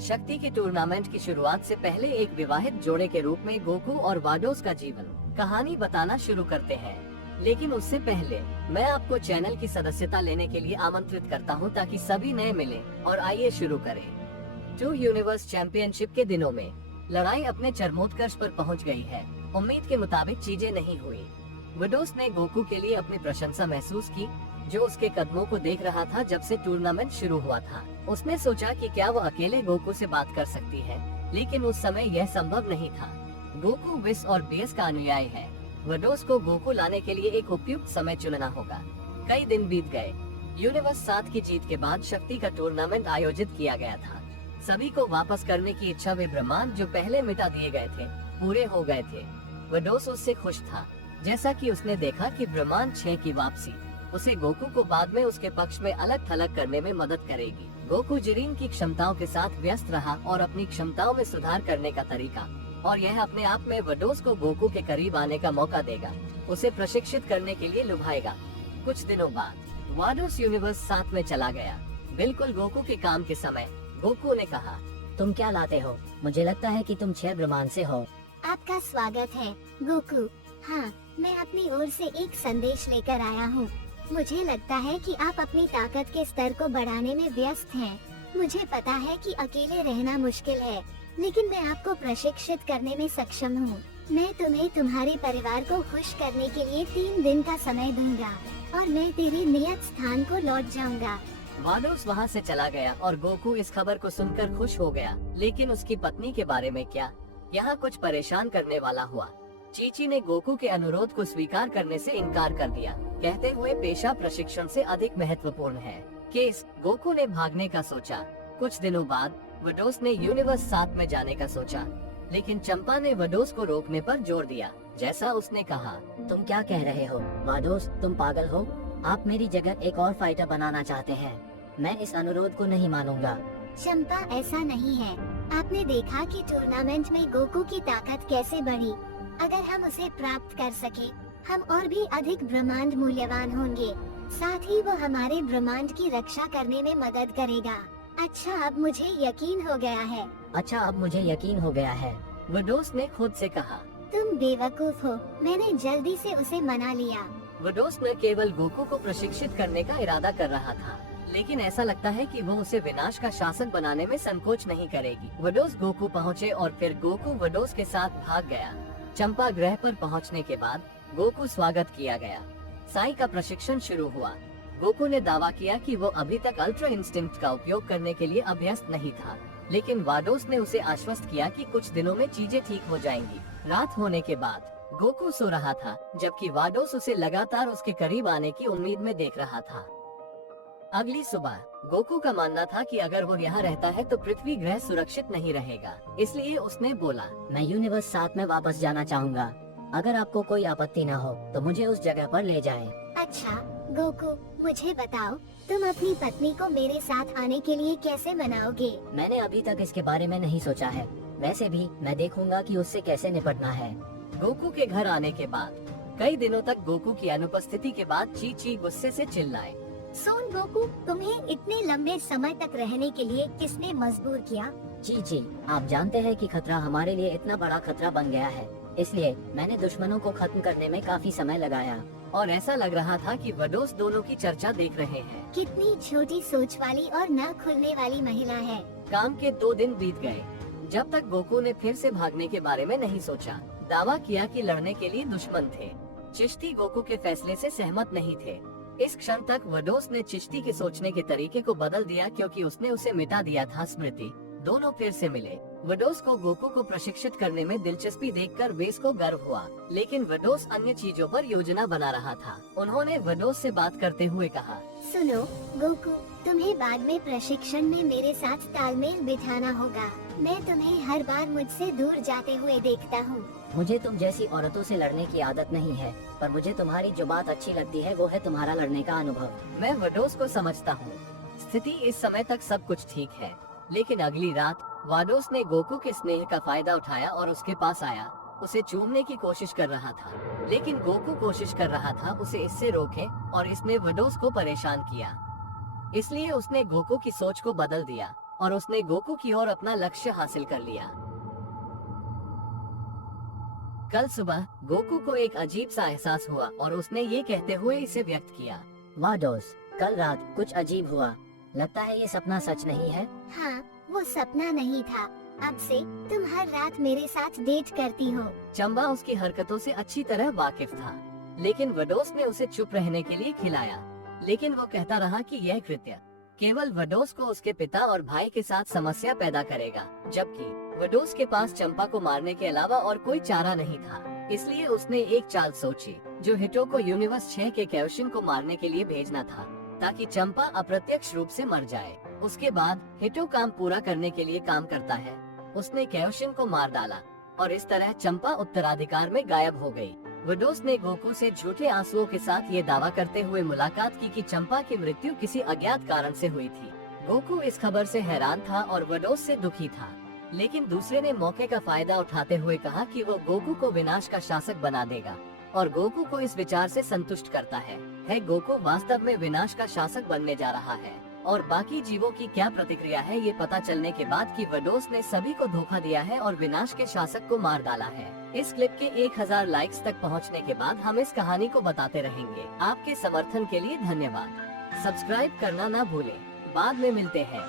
शक्ति के टूर्नामेंट की शुरुआत से पहले एक विवाहित जोड़े के रूप में गोकू और वाडोस का जीवन कहानी बताना शुरू करते हैं। लेकिन उससे पहले मैं आपको चैनल की सदस्यता लेने के लिए आमंत्रित करता हूं ताकि सभी नए मिलें और आइए शुरू करें। 2 यूनिवर्स चैंपियनशिप के दिनों में लड़ाई अपने चरमोत्कर्ष पर पहुंच गई है। उम्मीद के मुताबिक चीजें नहीं हुई। वाडोस ने गोकू के लिए अपनी प्रशंसा महसूस की, जो उसके कदमों को देख रहा था जब से टूर्नामेंट शुरू हुआ था। उसने सोचा कि क्या वो अकेले गोकू से बात कर सकती है, लेकिन उस समय यह संभव नहीं था। गोकू विस और बेस का अनुयायी है। वाडोस को गोकू लाने के लिए एक उपयुक्त समय चुनना होगा। कई दिन बीत गए। यूनिवर्स 7 की जीत के बाद शक्ति का टूर्नामेंट आयोजित किया गया था। सभी को वापस करने की इच्छा वे ब्रह्मांड जो पहले मिटा दिए गए थे पूरे हो गए थे। वाडोस उससे खुश था, जैसा कि उसने देखा कि ब्रह्मांड 6 की वापसी उसे गोकू को बाद में उसके पक्ष में अलग थलग करने में मदद करेगी। गोकू जिरीन की क्षमताओं के साथ व्यस्त रहा और अपनी क्षमताओं में सुधार करने का तरीका, और यह अपने आप में वाडोस को गोकू के करीब आने का मौका देगा, उसे प्रशिक्षित करने के लिए लुभाएगा। कुछ दिनों बाद वाडोस यूनिवर्स 7 में चला गया। बिल्कुल गोकू के काम के समय गोकू ने कहा, तुम क्या लाते हो? मुझे लगता है कि तुम 6 ब्रह्मांड से हो। आपका स्वागत है गोकू। हाँ, मैं अपनी ओर से एक संदेश लेकर आया हूँ। मुझे लगता है कि आप अपनी ताकत के स्तर को बढ़ाने में व्यस्त हैं। मुझे पता है कि अकेले रहना मुश्किल है, लेकिन मैं आपको प्रशिक्षित करने में सक्षम हूँ। मैं तुम्हें तुम्हारे परिवार को खुश करने के लिए 3 दिन का समय दूंगा और मैं तेरे नियत स्थान को लौट जाऊंगा। वाडोस वहाँ से चला गया और गोकू इस खबर को सुनकर खुश हो गया। लेकिन उसकी पत्नी के बारे में क्या? यहाँ कुछ परेशान करने वाला हुआ। चीची ने गोकू के अनुरोध को स्वीकार करने से इनकार कर दिया, कहते हुए पेशा प्रशिक्षण से अधिक महत्वपूर्ण है। केस गोकू ने भागने का सोचा। कुछ दिनों बाद वाडोस ने यूनिवर्स 7 में जाने का सोचा, लेकिन चंपा ने वाडोस को रोकने पर जोर दिया। जैसा उसने कहा, तुम क्या कह रहे हो वाडोस? तुम पागल हो? आप मेरी जगह एक और फाइटर बनाना चाहते हैं। मैं इस अनुरोध को नहीं मानूंगा। चंपा, ऐसा नहीं है। आपने देखा कि टूर्नामेंट में गोकू की ताकत कैसे बढ़ी। अगर हम उसे प्राप्त कर सके, हम और भी अधिक ब्रह्मांड मूल्यवान होंगे। साथ ही वो हमारे ब्रह्मांड की रक्षा करने में मदद करेगा। अच्छा, अब मुझे यकीन हो गया है। अच्छा, अब मुझे यकीन हो गया है। वाडोस ने खुद से कहा। तुम बेवकूफ हो। मैंने जल्दी से उसे मना लिया। वाडोस न केवल गोकू को प्रशिक्षित करने का इरादा कर रहा था, लेकिन ऐसा लगता है कि वो उसे विनाश का शासक बनाने में संकोच नहीं करेगी। वाडोस गोकू पहुँचे और फिर गोकू वाडोस के साथ भाग गया। चंपा ग्रह पर पहुंचने के बाद गोकू स्वागत किया गया। साई का प्रशिक्षण शुरू हुआ। गोकू ने दावा किया कि वो अभी तक अल्ट्रा इंस्टिंक्ट का उपयोग करने के लिए अभ्यस्त नहीं था, लेकिन वाडोस ने उसे आश्वस्त किया कि कुछ दिनों में चीजें ठीक हो जाएंगी। रात होने के बाद गोकू सो रहा था, जबकि वाडोस उसे लगातार उसके करीब आने की उम्मीद में देख रहा था। अगली सुबह गोकू का मानना था कि अगर वो यहाँ रहता है तो पृथ्वी ग्रह सुरक्षित नहीं रहेगा, इसलिए उसने बोला, मैं यूनिवर्स 7 में वापस जाना चाहूँगा। अगर आपको कोई आपत्ति न हो तो मुझे उस जगह पर ले जाएं। अच्छा गोकू, मुझे बताओ, तुम अपनी पत्नी को मेरे साथ आने के लिए कैसे मनाओगे? मैंने अभी तक इसके बारे में नहीं सोचा है। वैसे भी मैं देखूंगा कि उससे कैसे निपटना है। गोकू के घर आने के बाद कई दिनों तक गोकू की अनुपस्थिति के बाद चीची गुस्से से चिल्लाए, सोन गोकू, तुम्हें इतने लंबे समय तक रहने के लिए किसने मजबूर किया? जी, आप जानते हैं कि खतरा हमारे लिए इतना बड़ा खतरा बन गया है, इसलिए मैंने दुश्मनों को खत्म करने में काफी समय लगाया। और ऐसा लग रहा था कि वाडोस दोनों की चर्चा देख रहे हैं। कितनी छोटी सोच वाली और न खुलने वाली महिला है। काम के 2 दिन बीत गए, जब तक गोकू ने फिर से भागने के बारे में नहीं सोचा। दावा किया कि लड़ने के लिए दुश्मन थे। चिश्ती गोकू के फैसले से सहमत नहीं थे। इस क्षण तक वाडोस ने चिश्ती के सोचने के तरीके को बदल दिया, क्योंकि उसने उसे मिटा दिया था स्मृति। दोनों फिर से मिले। वाडोस को गोकू को प्रशिक्षित करने में दिलचस्पी देखकर वेस को गर्व हुआ, लेकिन वाडोस अन्य चीजों पर योजना बना रहा था। उन्होंने वाडोस से बात करते हुए कहा, सुनो गोकू, तुम्हें बाद में प्रशिक्षण में मेरे साथ तालमेल बिठाना होगा। मैं तुम्हें हर बार मुझसे दूर जाते हुए देखता हूँ। मुझे तुम जैसी औरतों से लड़ने की आदत नहीं है, पर मुझे तुम्हारी जो बात अच्छी लगती है वो है तुम्हारा लड़ने का अनुभव। मैं वाडोस को समझता हूँ। स्थिति इस समय तक सब कुछ ठीक है, लेकिन अगली रात वाडोस ने गोकू के स्नेह का फायदा उठाया और उसके पास आया। उसे चूमने की कोशिश कर रहा था, लेकिन गोकू कोशिश कर रहा था उसे इससे रोके और इसने वाडोस को परेशान किया। इसलिए उसने गोकू की सोच को बदल दिया और उसने गोकू की ओर अपना लक्ष्य हासिल कर लिया। कल सुबह गोकू को एक अजीब सा एहसास हुआ और उसने ये कहते हुए इसे व्यक्त किया। वाह दोस्त, कल रात कुछ अजीब हुआ। लगता है ये सपना सच नहीं है। हाँ, वो सपना नहीं था। अब से तुम हर रात मेरे साथ डेट करती हो। चंबा उसकी हरकतों से अच्छी तरह वाकिफ था, लेकिन वडोस ने उसे चुप रहने के लिए खिलाया। लेकिन वो कहता रहा कि यह कृत्य केवल वडोस को उसके पिता और भाई के साथ समस्या पैदा करेगा, जबकि वडोस के पास चंपा को मारने के अलावा और कोई चारा नहीं था। इसलिए उसने एक चाल सोची, जो हिटो को यूनिवर्स 6 के कैओशिन को मारने के लिए भेजना था, ताकि चंपा अप्रत्यक्ष रूप से मर जाए। उसके बाद हिटो काम पूरा करने के लिए काम करता है। उसने कैओशिन को मार डाला और इस तरह चंपा उत्तराधिकार में गायब हो गई। वडोस ने गोकू से झूठे आंसुओं के साथ ये दावा करते हुए मुलाकात की कि चंपा की मृत्यु किसी अज्ञात कारण से हुई थी। गोकू इस खबर से हैरान था और वडोस से दुखी था, लेकिन दूसरे ने मौके का फायदा उठाते हुए कहा कि वो गोकू को विनाश का शासक बना देगा और गोकू को इस विचार से संतुष्ट करता है। गोकू वास्तव में विनाश का शासक बनने जा रहा है और बाकी जीवों की क्या प्रतिक्रिया है ये पता चलने के बाद कि वडोस ने सभी को धोखा दिया है और विनाश के शासक को मार डाला है। इस क्लिप के 1000 लाइक्स तक पहुंचने के बाद हम इस कहानी को बताते रहेंगे। आपके समर्थन के लिए धन्यवाद। सब्सक्राइब करना ना भूलें। बाद में मिलते हैं।